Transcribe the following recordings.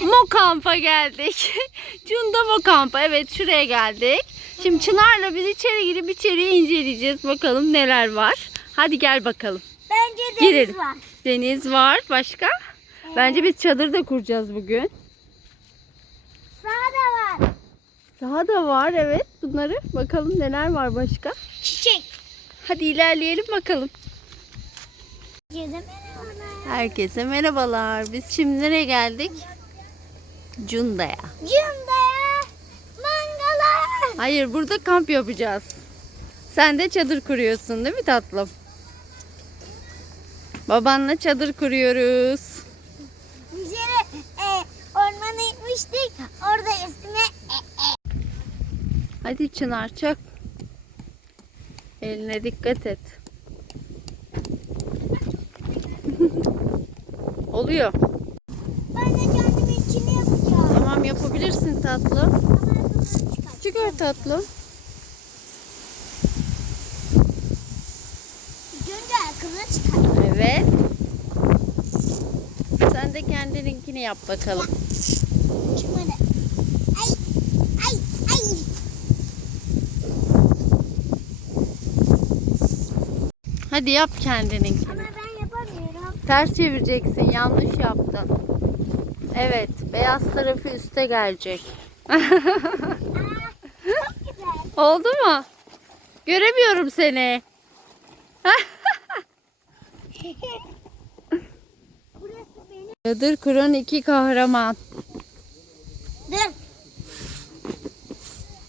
Mo kampa geldik. Cunda Mo kampa. Evet şuraya geldik. Şimdi Çınar'la biz içeri girip içeriği inceleyeceğiz. Bakalım neler var. Hadi gel bakalım. Bence deniz Girelim. var. Deniz var. Başka? Bence biz çadır da kuracağız bugün. Sağda var. Daha da var evet bunları. Bakalım neler var başka. Çiçek. Hadi ilerleyelim bakalım. Merhabalar. Herkese merhabalar. Biz şimdi nereye geldik? Cunda'ya. Cunda'ya mangalar. Hayır burada kamp yapacağız. Sen de çadır kuruyorsun değil mi tatlım? Babanla çadır kuruyoruz. Bir kere e, ormana gitmiştik. Orada üstüne e, Hadi Çınar çak. Eline dikkat et. Oluyor. ben de kendim içini yapacağım. Tamam yapabilirsin tatlım. Çıkar. Tatlım. Cunda akıllı çıkar. Evet. Sen de kendininkini yap bakalım. Çıkmadı. Ay ay ay. Hadi yap kendininkini. Ters çevireceksin. Yanlış yaptın. Evet. Beyaz tarafı üste gelecek. Oldu mu? Göremiyorum seni. Çadır kuran iki kahraman. Dur.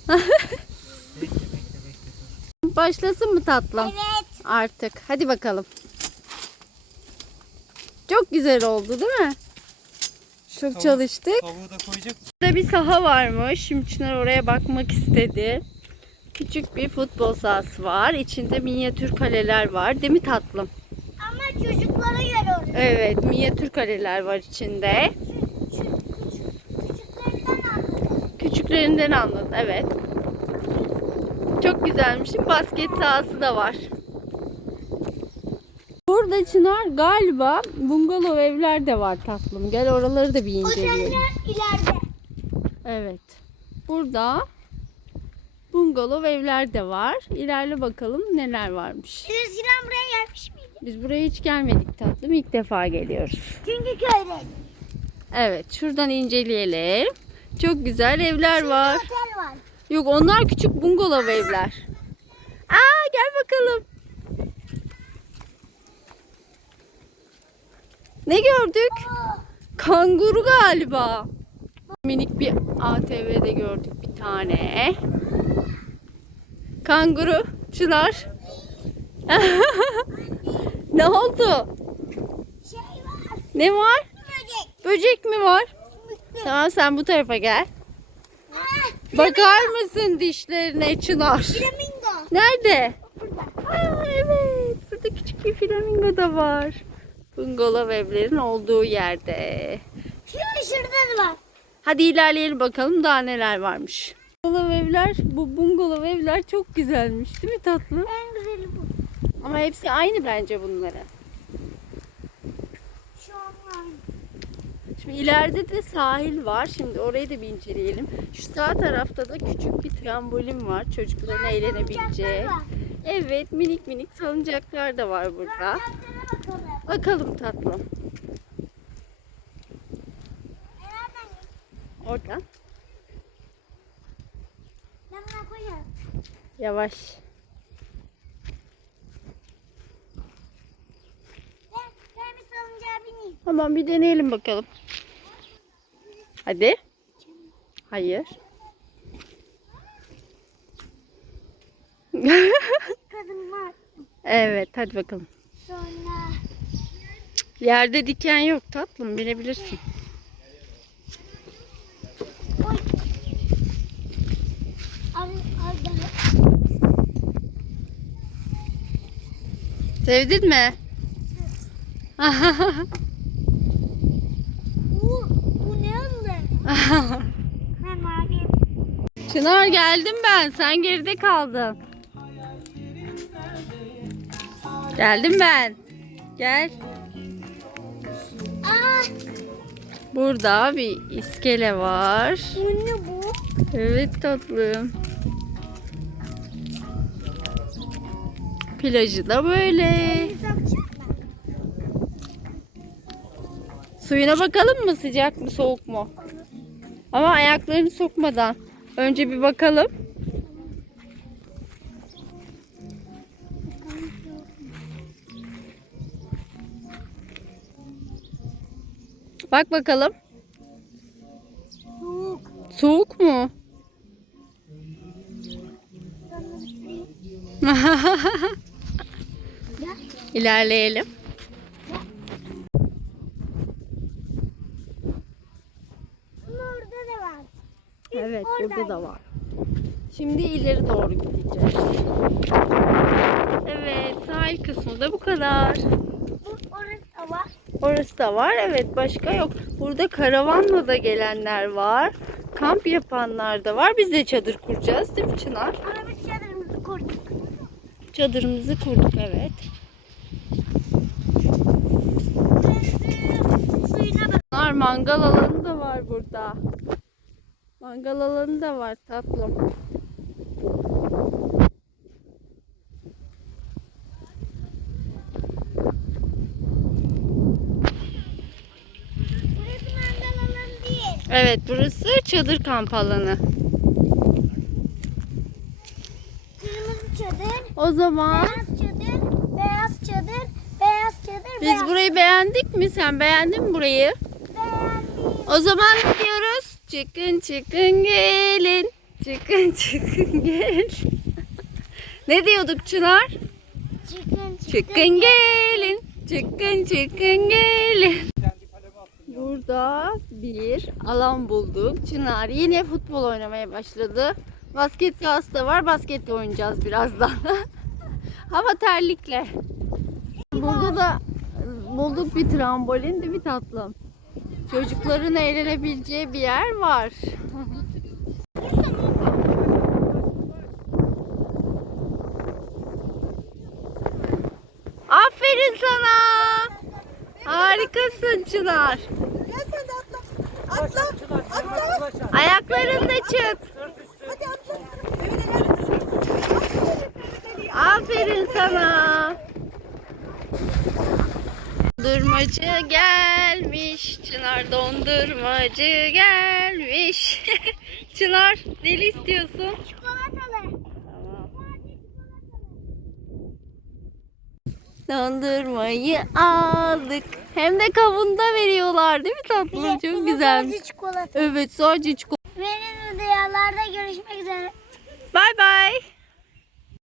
Başlasın mı tatlım? Evet. Artık. Hadi bakalım. Çok güzel oldu değil mi? Çok Tavuk- çalıştık. Tavuğu da koyacak mısın? Burada bir saha varmış. Şimdi Çınar oraya bakmak istedi. Küçük bir futbol sahası var. İçinde minyatür kaleler var. Değil mi tatlım? Ama çocuklara göre orası. Evet, minyatür kaleler var içinde. Küçüklerinden aldım. Küçüklerinden anladın, evet. Çok güzelmiş. Şimdi basket sahası da var. Burada Çınar galiba bungalov evler de var tatlım. Gel oraları da bir inceleyelim. İleride. Evet. Burada bungalov evler de var. İlerle bakalım neler varmış. Hırsıran buraya gelmiş miydi? Biz buraya hiç gelmedik tatlım. İlk defa geliyoruz. Çünkü köydeydi. Evet, şuradan inceleyelim. Çok güzel evler var. Otel var. Yok onlar küçük bungalov evler. Aa gel bakalım. Ne gördük? Kanguru galiba. Minik bir ATV de gördük bir tane. Kanguru, Çınar. ne oldu? şey var. Ne var? Böcek. Böcek mi var? Tamam sen bu tarafa gel. Aa, Bakar mısın dişlerine Çınar? flamingo. Nerede? Burada. Aa, evet. Burada küçük bir flamingo da var. Bungalov evlerin olduğu yerde. Şimdi şurada da var. Hadi ilerleyelim bakalım daha neler varmış. Bungalov evler, bu bungalov evler çok güzelmiş değil mi tatlım? En güzeli bu. Ama hepsi aynı bence bunların. Şu an var. Şimdi ileride de sahil var. Şimdi orayı da bir inceleyelim. Şu sağ tarafta da küçük bir trambolin var. Çocukların eğlenebileceği. Evet minik minik salıncaklar da var burada. Bakalım. Tatlım. Oradan. Yavaş. Ben, ben bir. Tamam bir deneyelim bakalım. Hadi. Hayır. Kadın var. evet hadi bakalım. Sonra Yerde diken yok tatlım oy. Bana. Sevdin mi? Bu, bu ne mavi. Çınar geldim ben. Sen geride kaldın. Geldim ben. Gel. Aa, Burada bir iskele var. Bu ne bu? Evet tatlım. Plajı da böyle. Suyuna bakalım mı sıcak mı soğuk mu? Ama ayaklarını sokmadan. Önce bir bakalım. Bak bakalım. Soğuk. Soğuk mu? İlerleyelim. Ama orada da var. Evet burada da var. Şimdi ileri doğru gideceğiz. Evet sahil kısmı da bu kadar. Bu orası da var. Orası da var. Evet başka yok. Burada karavanla da gelenler var. Kamp yapanlar da var. Biz de çadır kuracağız değil mi Çınar? Ama biz çadırımızı kurduk. Çadırımızı kurduk evet. Var mangal alanı da var burada. Mangal alanı da var tatlım. Burası mangal alanı değil. Evet burası çadır kamp alanı. Kırmızı çadır, O zaman beyaz çadır, beyaz çadır, beyaz çadır, biz beyaz burayı beğendik mi? Sen beğendin mi burayı? beğendim. O zaman gidiyoruz. Çıkın çıkın gelin. Çıkın çıkın gelin. ne diyorduk Çınar? Çıkın Çıkın gelin. Çıkın çıkın gelin. Burada bir alan bulduk. Çınar yine futbol oynamaya başladı. Basket sahası da var. Basketle oynayacağız birazdan. Hava terlikle. Burada da bulduk bir trambolin değil mi tatlım? Çocukların eğlenebileceği bir yer var. Aferin sana. Harikasın Çınar. Atla. Atla. Atla. Ayakların da çık. Hadi atla. Aferin sana. Dondurmacı gelmiş. Çınar dondurmacı gelmiş. Çınar deli istiyorsun. Çikolatalı. Dondurmayı aldık. Hem de kabında veriyorlar değil mi tatlım? Çok güzel. Sadece çikolata. Evet sadece çikolata. Verin videolarda görüşmek üzere. Bay bay.